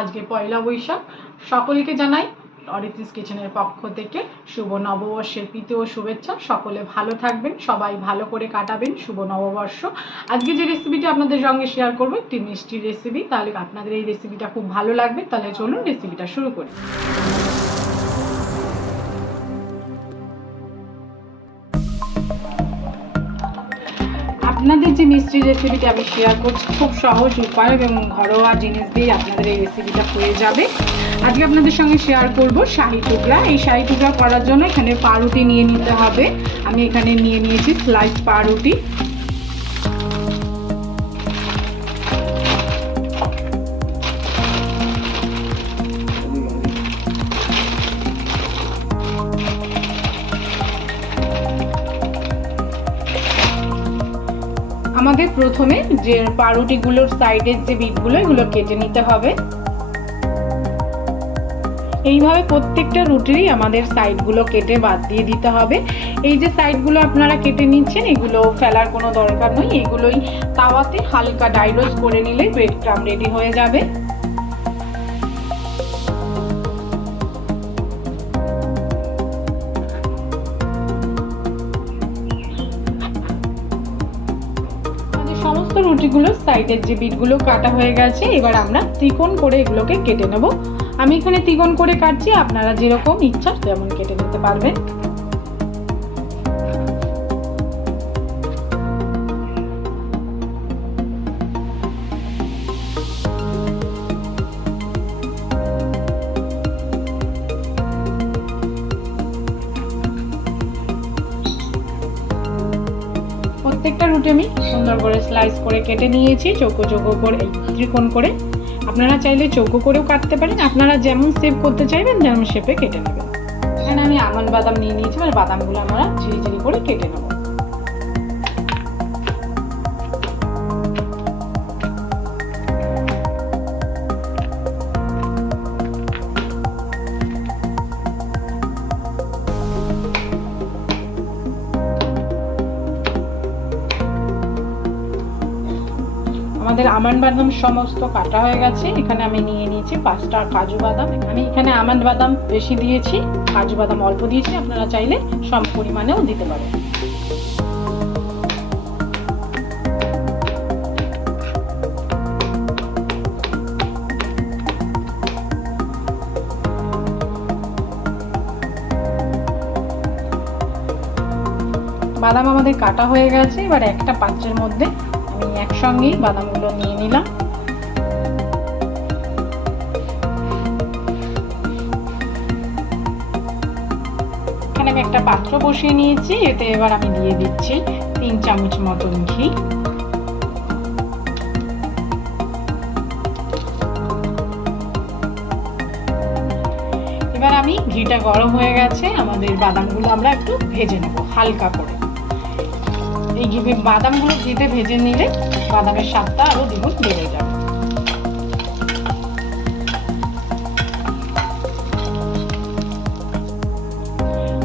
আজকে পয়লা বৈশাখ। সকলকে জানাই অরিত্রিস কিচেনের পক্ষ থেকে শুভ নববর্ষের প্রীতি ও শুভেচ্ছা। সকলে ভালো থাকবেন, সবাই ভালো করে কাটাবেন শুভ নববর্ষ। আজকে যে রেসিপিটি আপনাদের সঙ্গে শেয়ার করবো একটি মিষ্টির রেসিপি। তাহলে আপনাদের এই রেসিপিটা খুব ভালো লাগবে। তাহলে চলুন রেসিপিটা শুরু করি। আপনাদের যে মিষ্টির রেসিপিটা আমি শেয়ার করছি খুব সহজ উপায় এবং ঘরোয়া জিনিস দিয়ে আপনাদের এই রেসিপিটা হয়ে যাবে। আজকে আপনাদের সঙ্গে শেয়ার করব শাহি টুকরা। এই শাহি টুকরা করার জন্য এখানে পাউরুটি নিয়ে নিতে হবে। আমি এখানে নিয়ে নিয়েছি স্লাইস পাউরুটি। আমাদের প্রথমে যে পাউরুটিগুলোর সাইডের যে বিটগুলো এগুলো কেটে নিতে হবে। এইভাবে প্রত্যেকটা রুটিরই আমাদের সাইডগুলো কেটে বাদ দিয়ে দিতে হবে। এই যে সাইডগুলো আপনারা কেটে নিচ্ছেন এগুলো ফেলার কোনো দরকার নেই। এগুলোই তাওয়াতে হালকা ড্রাই রোস্ট করে নিলে ব্রেড ক্রাম্ব রেডি হয়ে যাবে। সমস্ত রুটিগুলোর সাইডের যে বিটগুলো কাটা হয়ে গেছে, এবার আমরা ত্রিকোণ করে এগুলোকে কেটে নেব। আমি এখানে ত্রিকোণ করে কাটছি, আপনারা যেরকম ইচ্ছা তেমন কেটে নিতে পারবেন। প্রত্যেকটা রুটি আমি সুন্দর করে স্লাইস করে কেটে নিয়েছি, চৌকো চৌকো করে ত্রিকোণ করে। আপনারা চাইলে চৌকো করেও কাটতে পারেন, আপনারা যেমন শেপ করতে চাইবেন তেমন শেপে কেটে নেবেন। এখানে আমি আমন্ড বাদাম নিয়ে নিয়েছি, আর বাদামগুলো আমরা ঝিরি ঝিরি করে কেটে নেব। আমাদের আমন্ড বাদাম সমস্ত কাটা হয়ে গেছে। এখানে আমি নিয়ে নিয়েছি 5টা কাজু বাদাম। আমি এখানে আমন্ড বাদাম বেশি দিয়েছি, কাজু বাদাম অল্প দিয়েছি, আপনারা চাইলে সম পরিমাণেও দিতে পারেন। বাদাম আমাদের কাটা হয়ে গেছে। এবার একটা পাত্রের মধ্যে আমি একসঙ্গেই বাদামগুলো নিয়ে নিলাম। এখানে আমি একটা পাত্র বসিয়ে নিয়েছি, এতে এবার আমি দিয়ে দিচ্ছি 3 চামচ মতন ঘি। এবার আমি ঘিটা গরম হয়ে গেছে, আমাদের বাদামগুলো আমরা একটু ভেজে নেব হালকা করে। এই বাদামগুলো ঘিতে ভেজে নিলে বাদামের স্বাদটা আরো দ্বিগুণ বেড়ে যাবে।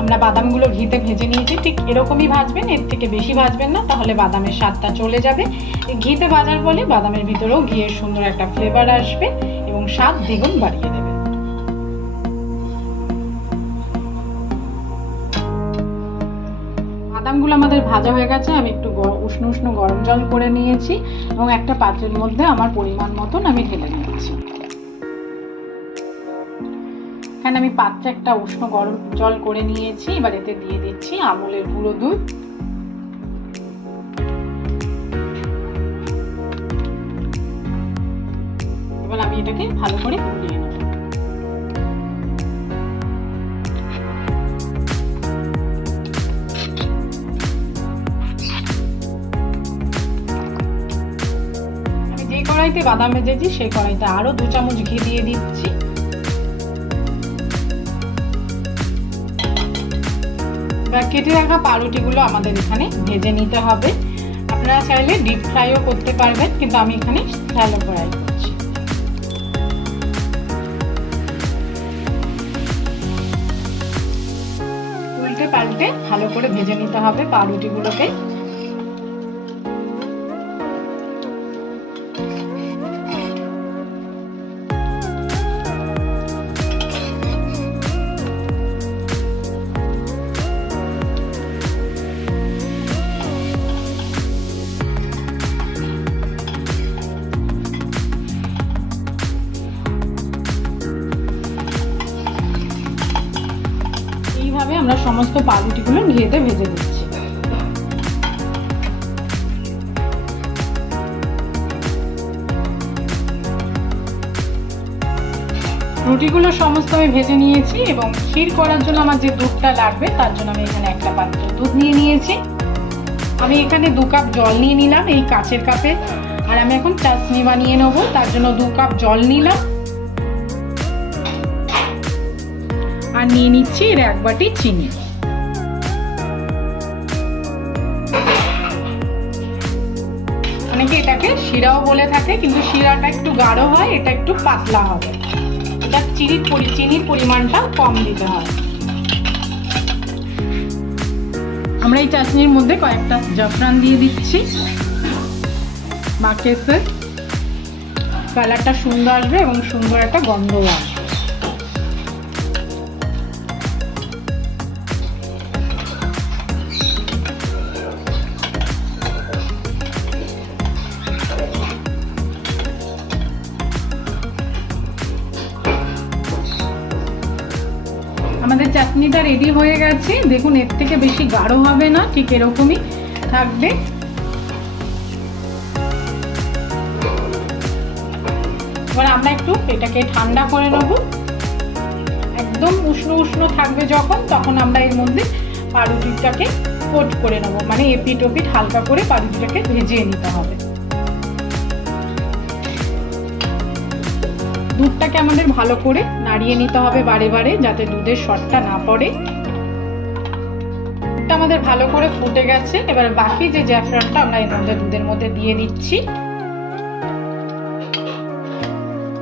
আমরা বাদামগুলো ঘিতে ভেজে নিয়েছি, ঠিক এরকমই ভাজবেন, এর থেকে বেশি ভাজবেন না, তাহলে বাদামের স্বাদটা চলে যাবে। ঘিতে ভাজার ফলে বাদামের ভিতরেও ঘিয়ের সুন্দর একটা ফ্লেভার আসবে এবং স্বাদ দ্বিগুণ বাড়িয়ে দেবে। বাদামগুলো আমাদের ভাজা হয়ে গেছে। আমি একটু উষ্ণ উষ্ণ গরম জল করে নিয়েছি এবং একটা পাত্রের মধ্যে আমার পরিমাণ মতন আমি ঢেলে নিয়েছি। এখানে আমি পাত্রে একটা উষ্ণ গরম জল করে নিয়েছি। এবার এতে দিয়ে দিচ্ছি আমুলের গুঁড়ো দুধ। এবার আমি এটাকে ভালো করে গুলিয়ে নেব। কড়াইতে বাদাম ভেজেছি সেই কড়াইতে আরো 2 চামচ ঘি দিয়ে দিচ্ছি। কেটে রাখা পাউরুটিগুলো আমাদের এখানে ভেজে নিতে হবে। আপনারা চাইলে ডিপ ফ্রাইও করতে পারবেন, কিন্তু আমি এখানে শ্যালো ফ্রাই করছি। উল্টে পাল্টে ভালো করে ভেজে নিতে হবে পাউরুটিগুলোকে। আমরা সমস্ত পাউরুটিগুলো ঘিয়েতে ভেজে দিচ্ছি। রুটিগুলো সমস্ত আমি ভেজে নিয়েছি এবং ক্ষীর করার জন্য আমার যে দুধটা লাগবে তার জন্য আমি এখানে একটা পাত্রে দুধ নিয়ে নিয়েছি। আমি এখানে 2 কাপ জল নিয়ে নিলাম এই কাচের কাপে, আর আমি এখন চাশনি বানিয়ে নেব, তার জন্য 2 কাপ জল নিলাম আর নিয়ে নিচ্ছি এর 1 বাটি চিনি। অনেকে এটাকে শিরাও বলে থাকে, কিন্তু শিরাটা একটু গাঢ় হয়, এটা একটু পাতলা হবে। এটা চিনির পরিমাণটা কম দিতে হয়। আমরা এই চাশনির মধ্যে কয়েকটা জাফরান দিয়ে দিচ্ছি বা কেসর, কালারটা সুন্দর আসবে এবং সুন্দর একটা গন্ধও আসবে। আমাদের চাটনিটা রেডি হয়ে গেছে, দেখুন এর থেকে বেশি গাঢ় হবে না, ঠিক এরকমই থাকবে। এবার আমরা একটু এটাকে ঠান্ডা করে নেব। একদম উষ্ণ উষ্ণ থাকবে যখন, তখন আমরা এর মধ্যে পাউরুটিটাকে কোট করে নেব, মানে এপিট ওপিট হালকা করে পাউরুটিটাকে ভেজে নিতে হবে। দুধটাকে আমাদের ভালো করে নাড়িয়ে নিতে হবে বারে বারে, যাতে দুধের শর্টটা না পড়ে। দুধটা আমাদের ভালো করে ফুটে গেছে। এবার বাকি যে জাফরানটা আমরা এর মধ্যে দুধের মধ্যে দিয়ে দিচ্ছি,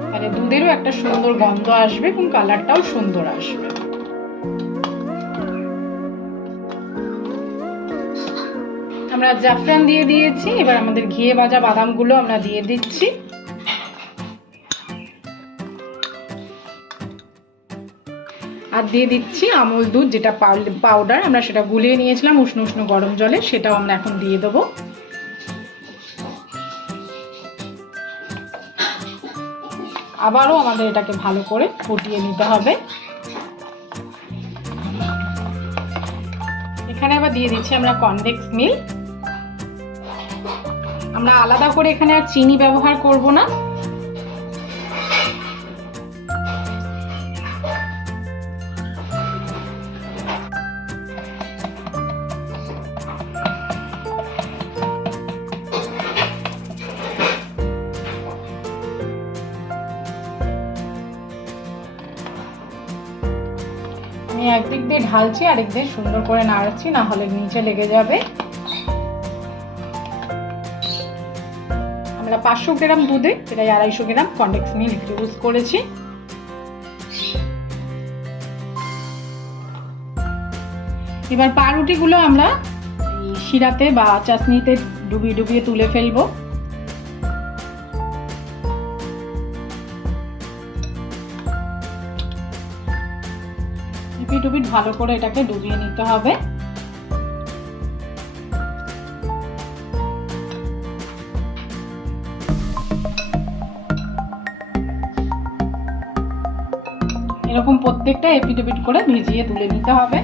তাহলে দুধেরও একটা সুন্দর গন্ধ আসবে এবং কালারটাও সুন্দর আসবে। আমরা জাফরান দিয়ে দিয়েছি, এবার আমাদের ঘিয়ে ভাজা বাদামগুলো আমরা দিয়ে দিচ্ছি। আর দিয়ে দিচ্ছি আমুল দুধ, যেটা পাউডার, আমরা সেটা গুলিয়ে নিয়েছিলাম উষ্ণ উষ্ণ গরম জলে, সেটাও আমরা এখন দিয়ে দেবো। আবারও আমাদের এটাকে ভালো করে ফুটিয়ে নিতে হবে। এখানে আবার দিয়ে দিচ্ছি আমরা কনডেন্স মিল্ক। আমরা আলাদা করে এখানে আর চিনি ব্যবহার করব না। আমি একদিক দিয়ে ঢালছি, আরেক দিক সুন্দর করে নাড়াচ্ছি, না হলে নিচে লেগে যাবে। আমরা 500 গ্রাম দুধে প্রায় 250 গ্রাম কনডেন্স মিল্ক ইউজ করেছি। এবার পাউরুটিগুলো আমরা শিরাতে বা চাশনিতে ডুবিয়ে ডুবিয়ে তুলে ফেলবো। এপিট ভালো করে এটাকে ডুবিয়ে নিতে হবে। এরকম প্রত্যেকটা এপিট ওপিট করে ভিজিয়ে তুলে নিতে হবে।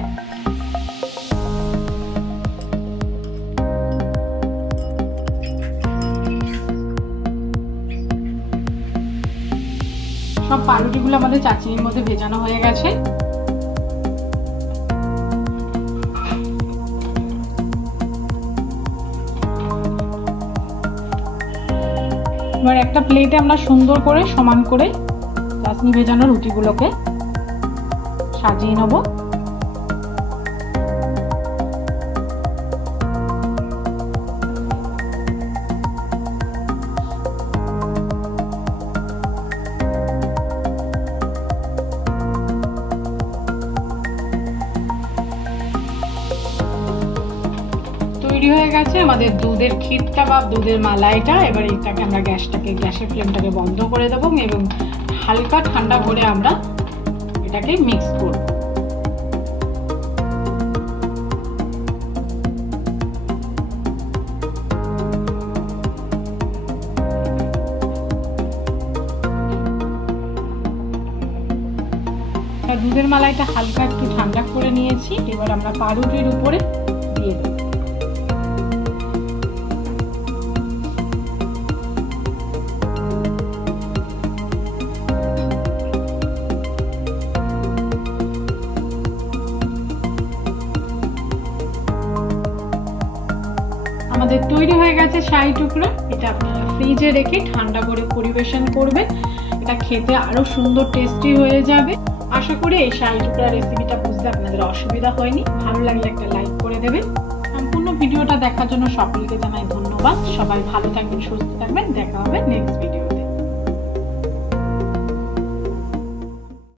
সব পাউরুটিগুলো আমাদের চাটনির মধ্যে ভেজানো হয়ে গেছে। এবার একটা প্লেটে আমরা সুন্দর করে সমান করে চাটনি ভেজানো রুটিগুলোকে সাজিয়ে নেব। তৈরি হয়ে গেছে আমাদের দুধের ক্ষীরটা বা দুধের মালাইটা। এবার এটাকে আমরা গ্যাসের ফ্লেমটাকে বন্ধ করে দেবো এবং হালকা ঠান্ডা করে আমরা এটাকে মিক্স করব। দুধের মালাইটা হালকা একটু ঠান্ডা করে নিয়েছি। এবার আমরা পাউরুটির উপরে দিয়ে দেব। আমাদের তৈরি হয়ে গেছে শাহী টুকরা। এটা আপনারা ফ্রিজে রেখে ঠান্ডা করে পরিবেশন করবেন। এটা খেতে আরো সুন্দর টেস্টি হয়ে যাবে। আশা করি এই শাহী টুকরা রেসিপিটা বুঝতে আপনাদের অসুবিধা হয়নি। ভালো লাগলে একটা লাইক করে দেবেন। সম্পূর্ণ ভিডিওটা দেখার জন্য সকলকে জানাই ধন্যবাদ। সবাই ভালো থাকবেন, সুস্থ থাকবেন। দেখা হবে নেক্সট ভিডিও।